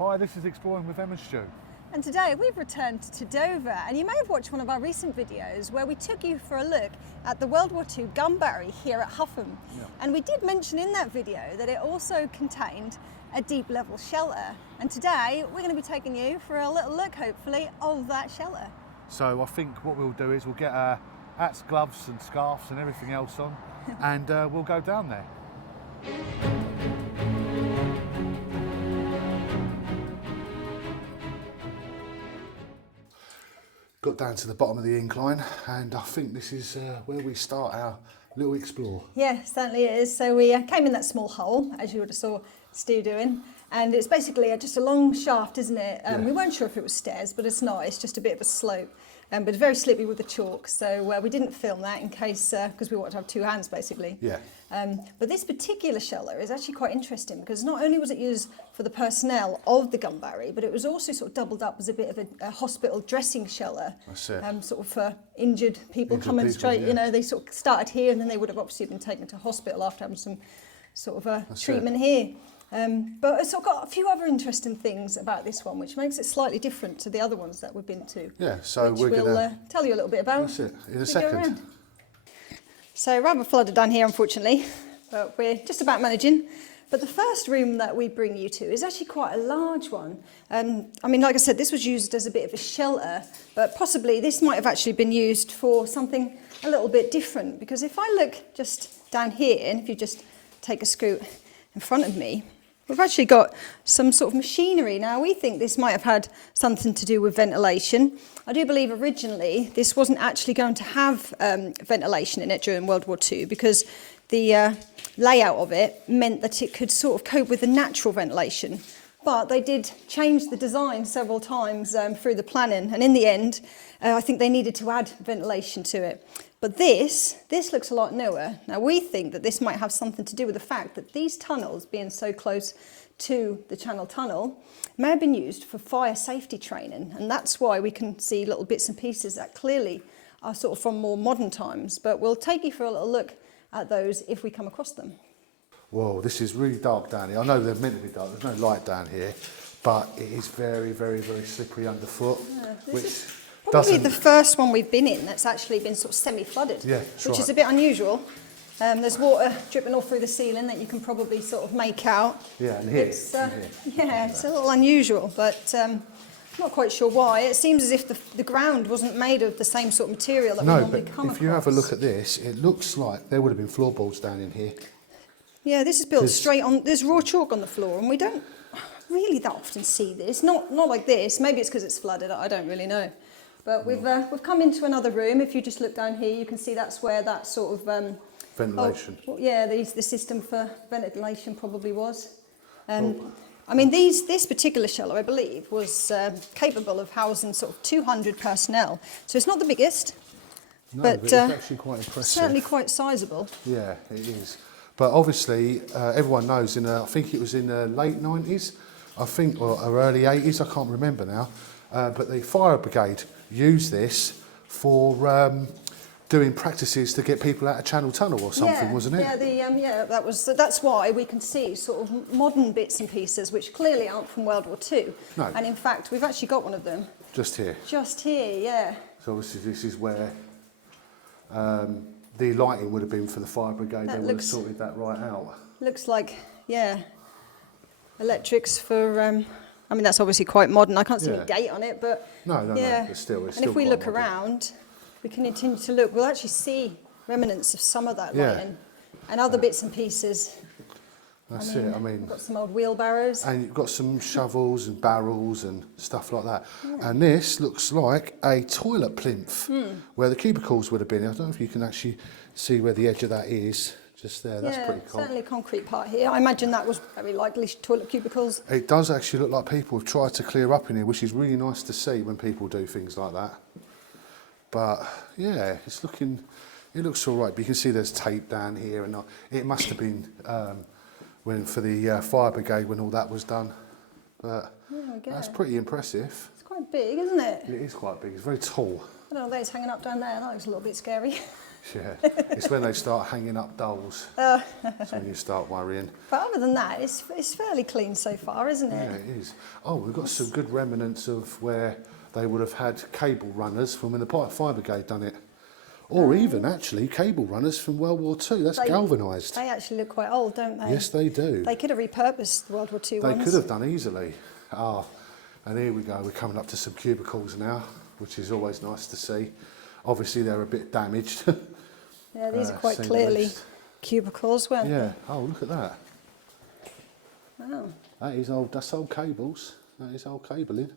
Hi, this is Exploring with Em and Stu. And today we've returned to Dover, and you may have watched one of our recent videos where we took you for a look at the World War II gun battery here at Hougham. Yeah. And we did mention in that video that it also contained a deep level shelter. And today we're going to be taking you for a little look, hopefully, of that shelter. So I think what we'll do is we'll get our hats, gloves and scarves and everything else on and we'll go down there. Got down to the bottom of the incline and I think this is where we start our little explore. Yeah, certainly it is. So we came in that small hole, as you would have saw Stu doing, and it's basically just a long shaft, isn't it? Yeah. We weren't sure if it was stairs, but it's not. It's just a bit of a slope, but it's very slippy with the chalk. So we didn't film that in case, because we wanted to have two hands, basically. Yeah. But this particular shelter is actually quite interesting because not only was it used for the personnel of the gun battery, but it was also sort of doubled up as a bit of a hospital dressing shelter. That's it. Sort of for injured people coming straight, you know, they sort of started here and then they would have obviously been taken to hospital after having some sort of treatment here. But it's got a few other interesting things about this one, which makes it slightly different to the other ones that we've been to. Yeah, so we'll tell you a little bit about. That's it, in a second. So rather flooded down here, unfortunately, but we're just about managing. But the first room that we bring you to is actually quite a large one. I mean, like I said, this was used as a bit of a shelter, but possibly this might have actually been used for something a little bit different. Because if I look just down here, and if you just take a scoot in front of me, we've actually got some sort of machinery. Now, we think this might have had something to do with ventilation. I do believe originally this wasn't actually going to have ventilation in it during World War II because the layout of it meant that it could sort of cope with the natural ventilation. But they did change the design several times through the planning, and in the end, I think they needed to add ventilation to it. But this looks a lot newer. Now, we think that this might have something to do with the fact that these tunnels, being so close to the Channel Tunnel, may have been used for fire safety training, and that's why we can see little bits and pieces that clearly are sort of from more modern times. But we'll take you for a little look at those if we come across them. Whoa, this is really dark down here. I know they're meant to be dark, there's no light down here, but it is very, very, very slippery underfoot. This is probably the first one we've been in that's actually been sort of semi-flooded, which is a bit unusual. There's water dripping all through the ceiling that you can probably sort of make out. Yeah, and here. Yeah, it's a little unusual, but I'm not quite sure why. It seems as if the ground wasn't made of the same sort of material that we normally come across. No, but if you have a look at this, it looks like there would have been floorboards down in here. Yeah, this is built straight on. There's raw chalk on the floor, and we don't really that often see this. Not like this. Maybe it's because it's flooded. I don't really know. But we've come into another room. If you just look down here, you can see that's where that sort of ventilation. The system for ventilation probably was. I mean, this particular shelter, I believe, was capable of housing sort of 200 personnel. So it's not the biggest, but it's actually quite impressive. Certainly quite sizable. Yeah, it is. But obviously, everyone knows, I think it was in the late 90s, I think, or early 80s, I can't remember now, but the fire brigade used this for doing practices to get people out of Channel Tunnel or something, wasn't it? Yeah, that's why we can see sort of modern bits and pieces which clearly aren't from World War II. No. And in fact, we've actually got one of them. Just here? Just here, yeah. So obviously this is where the lighting would have been for the fire brigade. They would have sorted that right out. Looks like, yeah, electrics for... I mean, that's obviously quite modern. I can't see any date on it, but... No, but still, it's and if we look around, we can continue to look. We'll actually see remnants of some of that lighting and other bits and pieces. That's it. I mean, we've got some old wheelbarrows. And you've got some shovels and barrels and stuff like that. Yeah. And this looks like a toilet plinth where the cubicles would have been. I don't know if you can actually see where the edge of that is. Just there, that's pretty cool. Certainly a concrete part here. I imagine that was very likely toilet cubicles. It does actually look like people have tried to clear up in here, which is really nice to see when people do things like that. But yeah, it looks all right. But you can see there's tape down here, and it must have been for the fire brigade when all that was done. But that's pretty impressive. It's quite big, isn't it? It is quite big. It's very tall. I don't know, there's hanging up down there. That looks a little bit scary. Yeah, it's when they start hanging up dolls. That's when you start worrying. But other than that, it's fairly clean so far, isn't it? Yeah, it is. Oh, we've got some good remnants of where they would have had cable runners from when the Fire Brigade done it. Or even, actually, cable runners from World War II. That's galvanised. They actually look quite old, don't they? Yes, they do. They could have repurposed the World War II ones. They could have done easily. Ah, and here we go. We're coming up to some cubicles now, which is always nice to see. Obviously, they're a bit damaged. Yeah, these are quite clearly cubicles, weren't yeah. Oh, look at that. they? Wow. That is old. That's old cables. That is old cabling.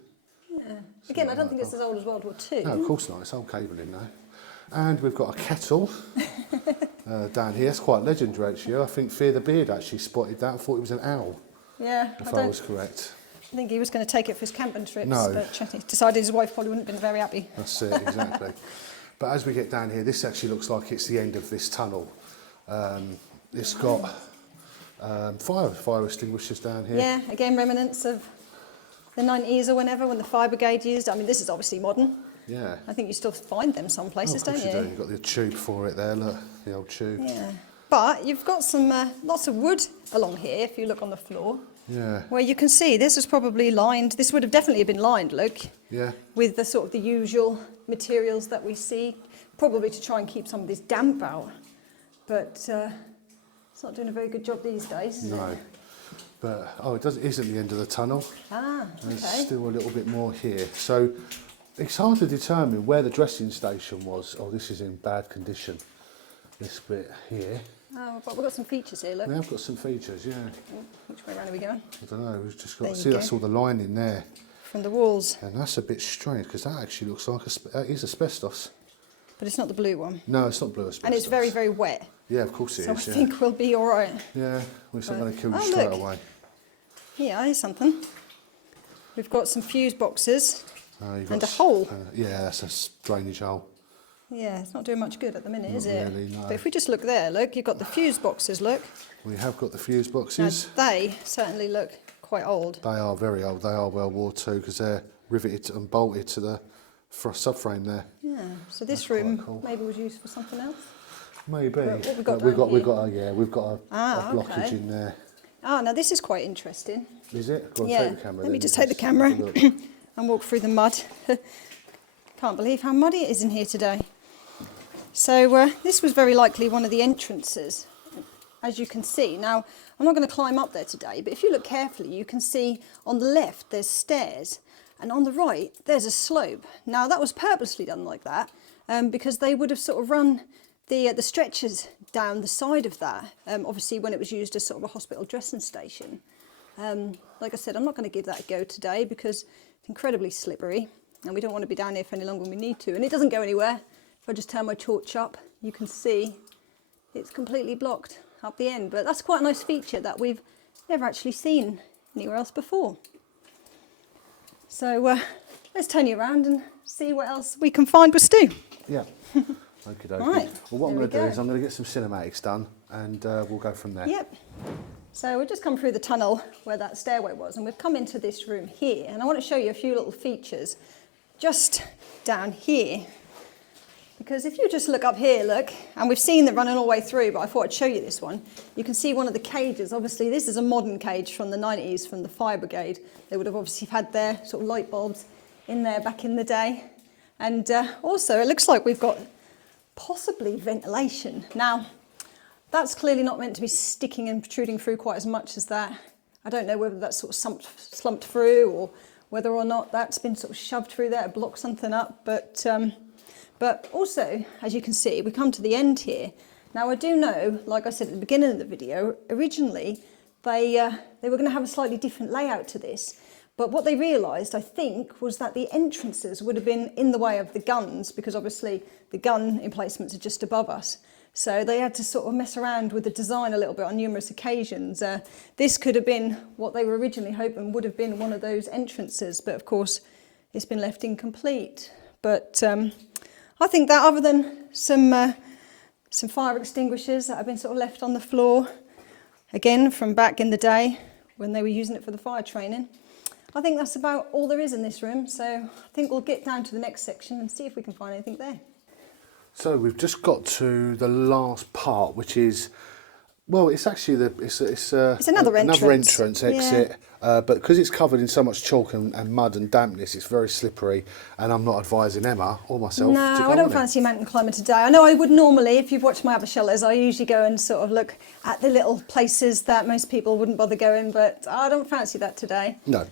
Yeah. Again, I don't think it's as old as World War II. No, of course not. It's old cabling though. And we've got a kettle down here. It's quite legendary actually. I think Fear the Beard actually spotted that and thought it was an owl. Yeah, If I was correct. I think he was going to take it for his camping trips, No. but he decided his wife probably wouldn't have been very happy. That's it, exactly. But as we get down here, this actually looks like it's the end of this tunnel. It's got fire extinguishers down here. Yeah, again, remnants of the 90s or whenever, when the Fire Brigade used. I mean, this is obviously modern. Yeah. I think you still find them some places, Of course don't you? You've got the tube for it there, look, the old tube. Yeah. But you've got some lots of wood along here, if you look on the floor. Yeah. Where you can see this is probably lined. This would have definitely been lined, look. Yeah. With the sort of the usual materials that we see, probably to try and keep some of this damp out. But it's not doing a very good job these days, is it? No. But, oh, it isn't the end of the tunnel. Ah, There's okay. still a little bit more here. So it's hard to determine where the dressing station was. Oh, this is in bad condition, this bit here. Oh, but we've got some features here, look. We have got some features, yeah. Which way around are we going? I don't know, we've just got There to you see, go. that's all the lining there. From the walls. And that's a bit strange because that actually looks like that is asbestos. But it's not the blue one. No, it's not blue asbestos. And it's very, very wet. Yeah, of course it So is. I yeah. think we'll be all right. Yeah, well, it's not going to kill you Oh, straight look. away. Yeah, here's something. We've got some fuse boxes You've and got a hole. yeah, that's a drainage hole. Yeah, it's not doing much good at the minute, is Not it? really, no. But if we just look there, look, you've got the fuse boxes, look. We have got the fuse Now, boxes. they certainly look quite old. They are very old. They are World War II because they're riveted and bolted to the subframe there. Yeah, so this That's quite room cool. maybe was used for something else. Maybe. What have we got But we've down got here? we've got a blockage okay. in there. Ah, now this is quite interesting. Is it? Go on, Yeah, take the camera. let me then, just you take the can have camera. a look. And walk through the mud. Can't believe how muddy it is in here today. So this was very likely one of the entrances, as you can see. Now, I'm not going to climb up there today, but if you look carefully, you can see on the left there's stairs, and on the right there's a slope. Now, that was purposely done like that, because they would have sort of run the stretchers down the side of that, obviously when it was used as sort of a hospital dressing station. Like I said, I'm not going to give that a go today because it's incredibly slippery and we don't want to be down here for any longer than we need to. And it doesn't go anywhere. If I just turn my torch up, you can see it's completely blocked up the end. But that's quite a nice feature that we've never actually seen anywhere else before. So let's turn you around and see what else we can find with Stu. Yeah. Okay, dokie. Right, Well, what I'm there going to we do go. is I'm going to get some cinematics done and we'll go from there. Yep. So we've just come through the tunnel where that stairway was, and we've come into this room here, and I want to show you a few little features just down here. Because if you just look up here, look, and we've seen them running all the way through, but I thought I'd show you this one. You can see one of the cages. Obviously, this is a modern cage from the 90s, from the Fire Brigade. They would have obviously had their sort of light bulbs in there back in the day. And also, it looks like we've got possibly ventilation. Now, that's clearly not meant to be sticking and protruding through quite as much as that. I don't know whether that's sort of slumped through or whether or not that's been sort of shoved through there to block something up. But also, as you can see, we come to the end here. Now, I do know, like I said at the beginning of the video, originally they were going to have a slightly different layout to this. But what they realised, I think, was that the entrances would have been in the way of the guns, because obviously the gun emplacements are just above us. So they had to sort of mess around with the design a little bit on numerous occasions. This could have been what they were originally hoping would have been one of those entrances, but of course it's been left incomplete. But I think that other than some fire extinguishers that have been sort of left on the floor, again from back in the day when they were using it for the fire training, I think that's about all there is in this room. So I think we'll get down to the next section and see if we can find anything there. So we've just got to the last part, which is, well, it's actually it's another entrance. exit, but because it's covered in so much chalk and mud and dampness, it's very slippery, and I'm not advising Emma or myself to No, go I don't on it. fancy mountain climbing today. I know I would normally, if you've watched my other shelters, I usually go and sort of look at the little places that most people wouldn't bother going, but I don't fancy that today. No.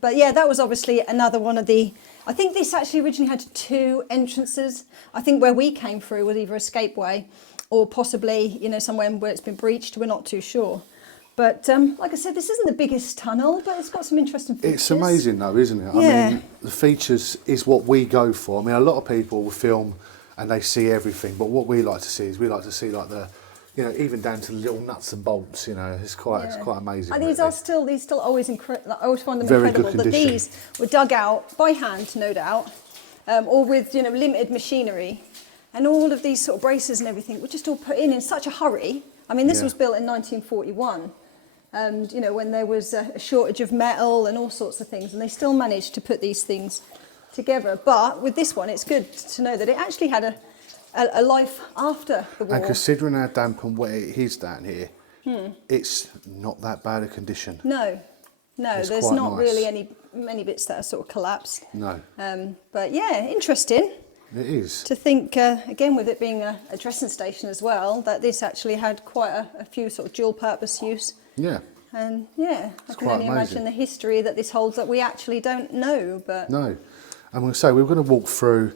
But yeah, that was obviously another one of the, I think this actually originally had 2 entrances. I think where we came through was either escapeway or possibly, you know, somewhere where it's been breached. We're not too sure. But like I said, this isn't the biggest tunnel, but it's got some interesting features. It's amazing though, isn't it? Yeah. I mean, the features is what we go for. I mean, a lot of people will film and they see everything, but what we like to see is we like to see like the, you know, even down to the little nuts and bolts. You know, it's quite amazing. And these still always incredible. I always find them Very incredible good that condition. these were dug out by hand, no doubt, or with, you know, limited machinery, and all of these sort of braces and everything were just all put in such a hurry. I mean, this was built in 1941. And, you know, when there was a shortage of metal and all sorts of things, and they still managed to put these things together. But with this one, it's good to know that it actually had a life after the war. And considering how damp and wet it is down here, it's not that bad a condition. No, It's there's quite not nice. really many bits that are sort of collapsed. No. But yeah, interesting It is. to think, again, with it being a dressing station as well, that this actually had quite a few sort of dual purpose use. Yeah. And yeah, I can quite only amazing. imagine the history that this holds that we actually don't know. But No. And we'll say we're going to walk through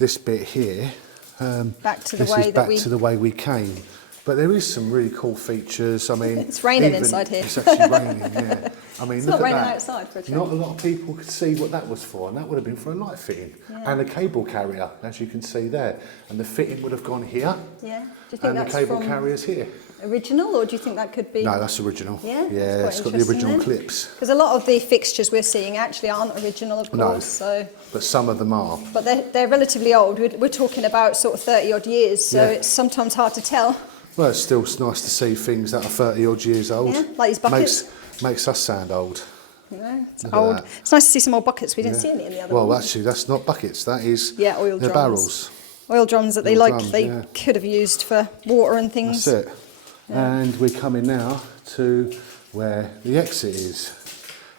this bit here. back to the This way is that back we... to the way we came. But there is some really cool features. I mean, It's raining inside here. It's actually raining. Yeah. I mean, It's look not at raining that. outside for a change. Not a lot of people could see what that was for, and that would have been for a light fitting and a cable carrier, as you can see there. And the fitting would have gone here, Yeah. Do you think and the that's cable from carrier's here. original, or do you think that could be... No, that's original. Yeah? Yeah, That's it's quite got the original interesting then. clips, Because a lot of the fixtures we're seeing actually aren't original, of No. course. So, but some of them are. but they're relatively old. We're talking about sort of 30 odd years, so Yeah. it's sometimes hard to tell. Well, it's still nice to see things that are 30 odd years old. Yeah, like these buckets. Makes us sound old. You know, it's Look at old. that. It's nice to see some old buckets. We didn't see any in the other Well, ones. actually, that's not buckets. That is Oil the drums. barrels. Oil drums that they Oil like, drums, they yeah. could have used for water and things. That's it. And we're coming now to where the exit is.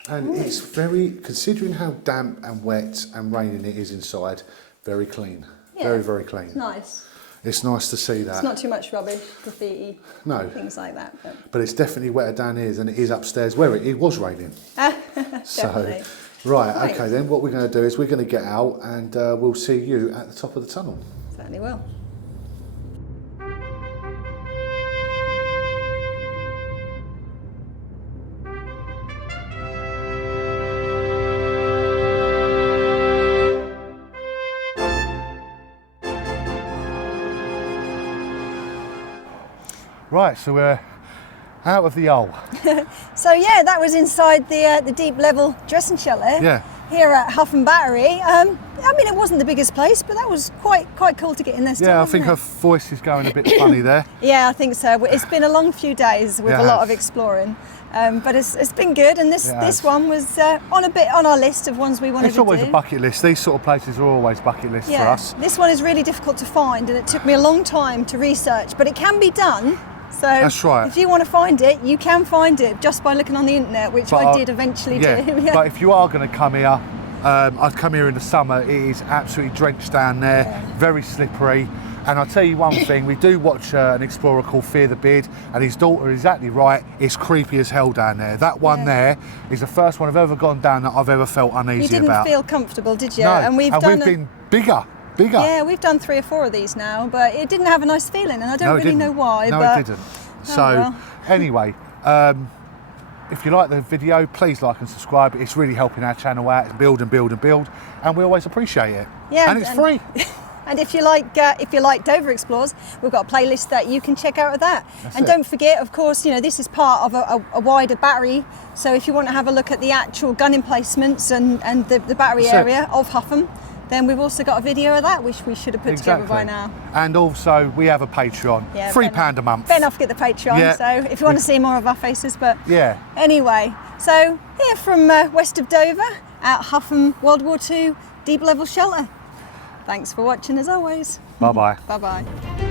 And it's very, considering how damp and wet and raining it is inside, very clean. Yeah. Very, very clean. It's nice. It's nice to see that. It's not too much rubbish, graffiti, No. things like that. But it's definitely wetter down here than it is upstairs where it was raining. Definitely. Right, Right. okay then, what we're going to do is we're going to get out and we'll see you at the top of the tunnel. Certainly will. Right, so we're out of the hole. So yeah, that was inside the deep level dressing shelter. Yeah. Here at Hougham Battery. I mean, it wasn't the biggest place, but that was quite cool to get in there still. Yeah, I wasn't think it? her voice is going a bit funny there. Yeah, I think so. It's been a long few days with Yeah, a it lot has. of exploring, but it's been good. And this It has. this one was on our list of ones we wanted It's to always do. a bucket list. These sort of places are always bucket lists for us. This one is really difficult to find, and it took me a long time to research, but it can be done. So That's right. if you want to find it, you can find it just by looking on the internet, which But I did eventually do. Yeah. But if you are going to come here, I'd come here in the summer. It is absolutely drenched down there, very slippery. And I'll tell you one thing, we do watch an explorer called Fear the Beard, and his daughter is exactly right. It's creepy as hell down there. That one there is the first one I've ever gone down that I've ever felt uneasy You didn't about. feel comfortable, did you? No, And we've been bigger. Yeah, we've done 3 or 4 of these now, but it didn't have a nice feeling, and I don't No, it really didn't. know why. No, but it didn't. So, well. anyway, if you like the video, please like and subscribe. It's really helping our channel out, and build, and we always appreciate it. Yeah, and it's free. And if you like Dover Explores, we've got a playlist that you can check out of that. That's and it. don't forget, of course, you know, this is part of a wider battery. So if you want to have a look at the actual gun emplacements and the battery That's it. area of Hougham, then we've also got a video of that, which we should have put together by now. And also, we have a Patreon, Yeah, £3 a month. Better not forget the Patreon, Yeah. so if you want to see more of our faces. But Yeah. anyway, so here from west of Dover at Hougham World War II Deep Level Shelter. Thanks for watching as always. Bye-bye. Bye-bye.